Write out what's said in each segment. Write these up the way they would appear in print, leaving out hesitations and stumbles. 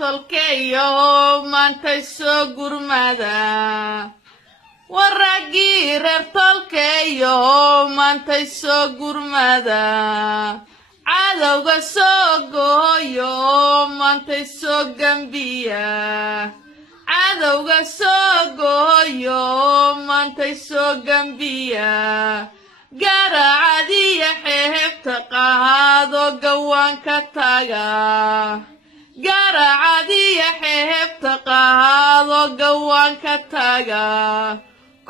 tolkeeyo maantay soo gurmada warraggii reer tolkeeyo maantay soo gurmada cadowga soo gooyo maantay soo gambiya cadowga soo gooyo maantay soo gambiya garaacadiya xeebta qaado gawaanka taga garaacadiya xeebta qaado gawaanka taga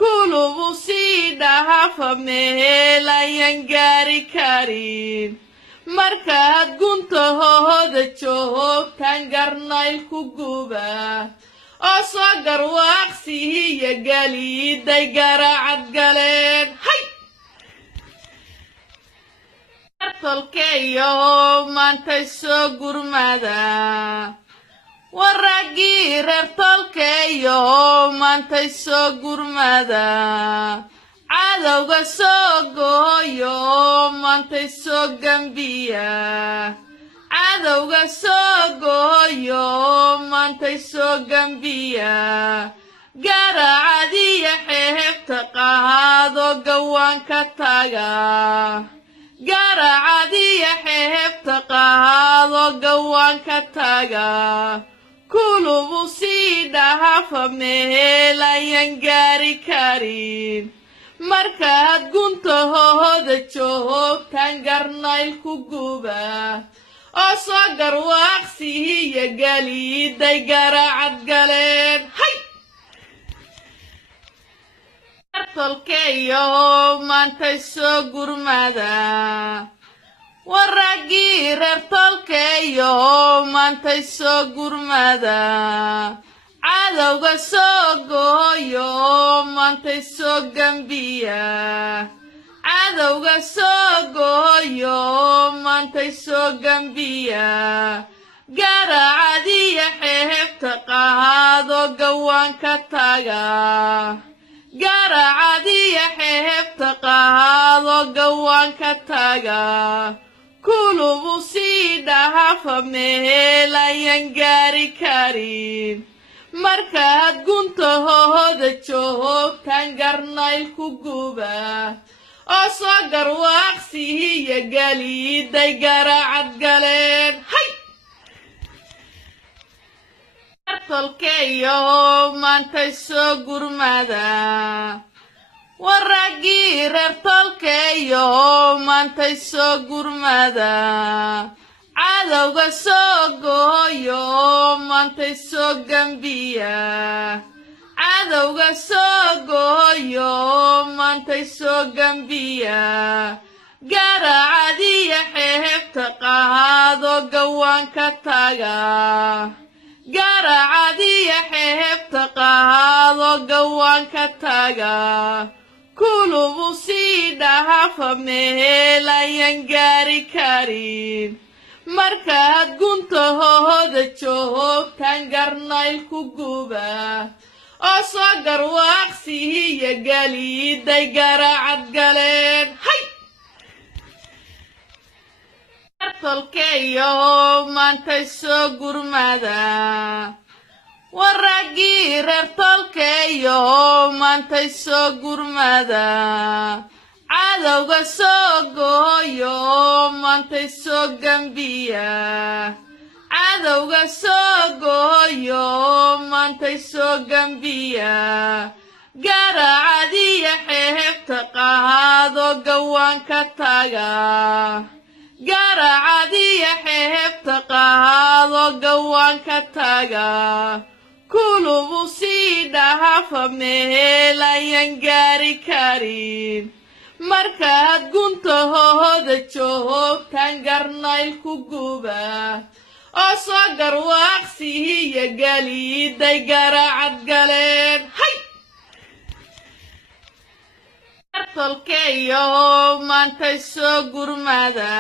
kulubu sii dhahafa meel ayan gaari karin markaad guntahooda joogtaan garnayl ku guba oo soo garwaaqsiiya galiiday garaacad galeen hay tolkeeyo maantay soo gurmada warraggii reer tolkeeyo maantay soo gurmada cadowga soo gooyo maantay soo gambiya cadowga soo gooyo maantay soo gambiya garaacadiya xeebta qaado gawaanka taga garaacadiya xeebta qaado gawaanka taga kulubu sii dhahafa meel ayan gaari karin markaad guntahooda joogtaan garnayl ku guba oo soo garwaaqsiiya galiiday garaacad galeen hay tolkeeyo maantay soo gurmada warraggii reer tolkeeyo maantay soo gurmada cadowga soo gooyo maantay soo gambiya cadowga soo gooyo maantay soo gambiya garaacadiya xeebta qaado gawaanka taga garaacadiya xeebta qaado gawaanka taga kulubu sii dhahafa meel ayan gaari karin markaad guntahooda joogtaan garnayl ku guba oo soo garwaaqsiiya galiiday garaacad galeen hay tolkeeyo maantay soo gurmada warraggii reer tolkeeyo maantay soo gurmada cadowga soo gooyo maantay soo gambiya cadowga soo gooyo maantay soo gambiya garaacadiya xeebta qaado gawaanka taga garaacadiya xeebta qaado gawaanka taga kulubu sii dhahafa meel ayan gaari karin markaad guntahooda joogtaan garnayl ku guba oo soo garwaaqsiiya galiiday garaacad galeen hay tolkeeyo maantay soo gurmada warraggii reer tolkeeyo maantay soo gurmada cadowga soo gooyo maantay soo gambiya cadowga soo gooyo maantay soo gambiya garaacadiya xeebta qaado gawaanka taga garaacadiya xeebta qaado gawaanka taga kulubu sii dhahafa meel ayan gaari karin markaad guntahooda joogtaan garnayl ku guba oo soo garwaaqsiiya galiiday garaacad galeen hay tolkeeyo maantay soo gurmada